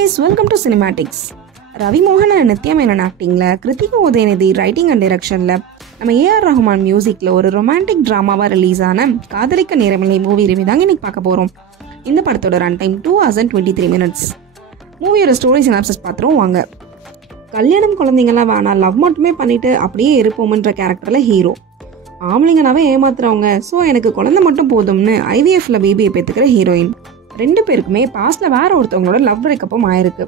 guys, welcome to Cinematics. Ravi Mohan and Nithya Menon actingல, Kiruthiga Udhayanidhi writing and டைரக்ஷன்ல, நம்ம AR Rahman மியூசிக்ல ஒரு ரொமான்டிக் டிராமாவா ரிலீஸ் ஆன காதலிக்க நேரமில்லை மூவி ரிவ்யூ தாங்க இன்னைக்கு பார்க்க போறோம். இந்த படத்தோட run time 2 hours and 23 minutes. மூவியோட ஸ்டோரி சினாப்சிஸ் பார்த்துரும் வாங்க. கல்யாணம் குழந்தைங்கலாம் வேணாம், லவ் மட்டுமே பண்ணிட்டு அப்படியே இருப்போம்ன்ற கேரக்டர்ல ஹீரோ. ஆம்பளைங்கனாவே ஏமாத்துறவங்க, ஸோ எனக்கு குழந்தை மட்டும் போதும்னு ஐவிஎஃப்ல பேபியை பெற்றுக்கிற ஹீரோயின். ரெண்டு பேருக்குமே பாஸ்ட்ல வேற ஒருத்தவங்களோட லவ் பிரேக்கப்பும் ஆயிருக்கு.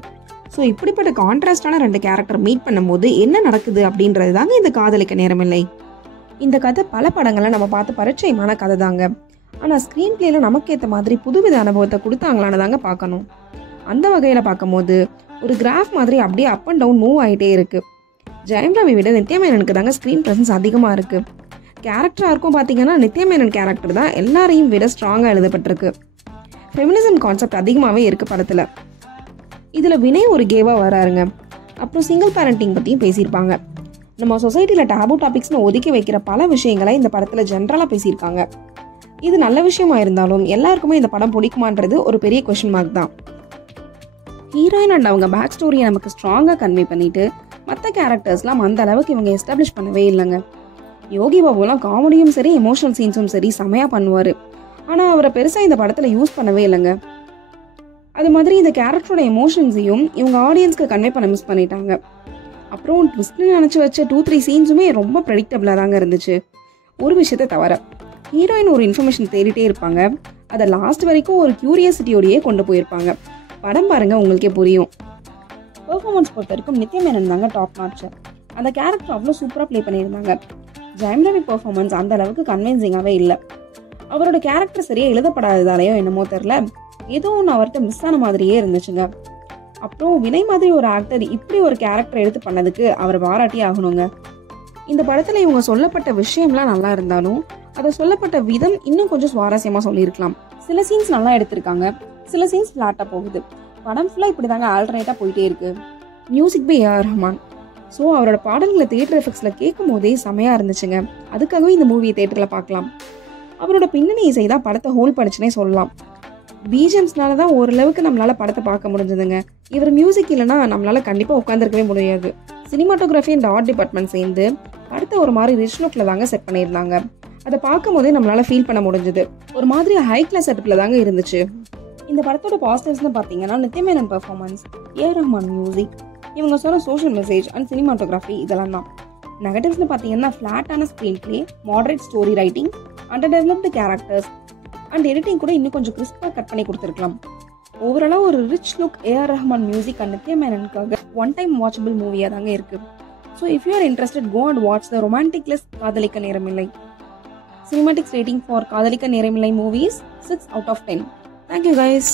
ஸோ இப்படிப்பட்ட கான்ட்ராஸ்டான ரெண்டு கேரக்டர் மீட் பண்ணும்போது என்ன நடக்குது அப்படின்றது தாங்க இந்த காதலிக்க நேரமில்லை. இந்த கதை பல படங்களை நம்ம பார்த்து பரிச்சயமான கதை தாங்க. ஆனால் ஸ்க்ரீன் பிளேல நமக்கு ஏற்ற மாதிரி புதுவித அனுபவத்தை கொடுத்தாங்களான்னு தாங்க பார்க்கணும். அந்த வகையில் பார்க்கும்போது ஒரு கிராஃப் மாதிரி அப்படியே அப் அண்ட் டவுன் மூவ் ஆகிட்டே இருக்கு. ஜெயம் ரவி விட நித்யா மேனனுக்கு தாங்க ஸ்க்ரீன் ப்ரெசன்ஸ் அதிகமாக இருக்கு. கேரக்டராக இருக்கும் பார்த்தீங்கன்னா நித்யா மேனன் கேரக்டர் தான் எல்லாரையும் விட ஸ்ட்ராங்காக எழுதப்பட்டிருக்கு. ஃபெமினிசம் கான்செப்ட் அதிகமாகவே இருக்குது படத்தில். இதில் வினய் ஒரு கேவாக வராருங்க. அப்புறம் சிங்கிள் பேரண்டிங் பற்றியும் பேசியிருப்பாங்க. நம்ம சொசைட்டியில் டேபு டாபிக்ஸ்னு ஒதுக்கி வைக்கிற பல விஷயங்களை இந்த படத்தில் ஜென்ரலாக பேசியிருக்காங்க. இது நல்ல விஷயமா இருந்தாலும் எல்லாருக்குமே இந்த படம் பிடிக்குமான்றது ஒரு பெரிய கொஸ்டின் மார்க் தான். ஹீரோயின் அண்ட் அவங்க பேக் ஸ்டோரியை நமக்கு ஸ்ட்ராங்காக கன்வே பண்ணிட்டு மற்ற கேரக்டர்ஸ்லாம் அந்த அளவுக்கு இவங்க எஸ்டாப்ளிஷ் பண்ணவே இல்லைங்க. யோகி பாபுலாம் காமெடியும் சரி எமோஷனல் சீன்ஸும் சரி செமையாக பண்ணுவார். ஆனால் அவரை பெருசாக இந்த படத்தில் யூஸ் பண்ணவே இல்லைங்க. அது மாதிரி இந்த கேரக்டரோட எமோஷன்ஸையும் இவங்க ஆடியன்ஸ்க்கு கன்வே பண்ண மிஸ் பண்ணிட்டாங்க. அப்புறம் ட்விஸ்ட்னு நினச்சி வச்ச 2-3 சீன்ஸுமே ரொம்ப ப்ரெடிக்டபிளாக தாங்க இருந்துச்சு. ஒரு விஷயத்தை தவிர ஹீரோயின் ஒரு இன்ஃபர்மேஷன் தேடிட்டே இருப்பாங்க. அதை லாஸ்ட் வரைக்கும் ஒரு கியூரியாசிட்டியோடையே கொண்டு போயிருப்பாங்க. படம் பாருங்க உங்களுக்கே புரியும். பெர்ஃபார்மன்ஸ் பொறுத்த வரைக்கும் நித்யா மேனன் தாங்க டாப் நாட்ச். அந்த கேரக்டர் அவ்வளோ சூப்பராக ப்ளே பண்ணியிருந்தாங்க. ஜெயம் ரவி பெர்ஃபார்மன்ஸ் அந்த அளவுக்கு கன்வின்சிங்காகவே இல்லை. அவரோட கேரக்டர் சரியா எழுதப்படாததாலேயோ என்னமோ தெரில, ஏதோ ஒன்று அவர்கிட்ட மிஸ் ஆன மாதிரியே இருந்துச்சுங்க. அப்புறம் வினய் மாதிரி ஒரு ஆக்டர் இப்படி ஒரு கேரக்டர் எடுத்து பண்ணதுக்கு அவர் பாராட்டி ஆகணுங்க. இந்த படத்துல இவங்க சொல்லப்பட்ட விஷயம்லாம் நல்லா இருந்தாலும் அதை சொல்லப்பட்ட விதம் இன்னும் கொஞ்சம் சுவாரஸ்யமா சொல்லியிருக்கலாம். சில சீன்ஸ் நல்லா எடுத்திருக்காங்க, சில சீன்ஸ் ஃபிளாட்டா போகுது. படம் ஃபுல்லா இப்படிதாங்க ஆல்டர்னேட்டா போயிட்டே இருக்கு. Music by AR Rahman. So அவரோட பாடல்களை தியேட்டர் எஃபெக்ட்ஸ்ல கேட்கும் போதே செமையா இருந்துச்சுங்க. அதுக்காகவே இந்த மூவியை தியேட்டர்ல பார்க்கலாம். அவரோட பின்னணி இசை தான் படத்தை ஹோல்ட் பண்ணிச்சுனே சொல்லலாம். பிஜிஎம்ஸ்னால தான் ஓரளவுக்கு நம்மளால படத்தை பார்க்க முடிஞ்சதுங்க. இவர் மியூசிக் இல்லைன்னா நம்மளால கண்டிப்பா உட்காந்துருக்கவே முடியாது. சினிமாட்டோகிராஃபி அண்ட் ஆர்ட் டிபார்ட்மெண்ட் சேர்ந்து படத்தை ஒரு மாதிரி ரிச் லுக்ல தாங்க செட் பண்ணியிருந்தாங்க. அதை பார்க்கும் போதே நம்மளால ஃபீல் பண்ண முடிஞ்சது. ஒரு மாதிரி ஹை கிளாஸ் செட்டப்ல தாங்க இருந்துச்சு. இந்த படத்தோட பாசிட்டிவ்ஸ்னு பார்த்தீங்கன்னா Nithya Menen performance, AR Rahman music, இவங்க சொன்ன சோஷியல் மெசேஜ் அண்ட் சினிமாட்டோகிராஃபி இதெல்லாம் தான். நெகட்டிவ்ஸ்னு பார்த்தீங்கன்னா ஃபிளாட்டான screenplay, moderate story writing, underdeveloped characters and editing கூட இன்னும் கொஞ்சம் கிறிஸ்பாக கட் பண்ணி கொடுத்துருக்கலாம். ஓவராலாக ஒரு rich look AR Rahman music and Nithya மேனனுக்காக ஒன் டைம் வாட்சபிள் மூவியாக தாங்க இருக்கு. So if you are interested, go and watch the romantic list Kadhalikka Neramillai. Cinematics rating for Kadhalikka Neramillai movies 6 out of 10. Thank you guys.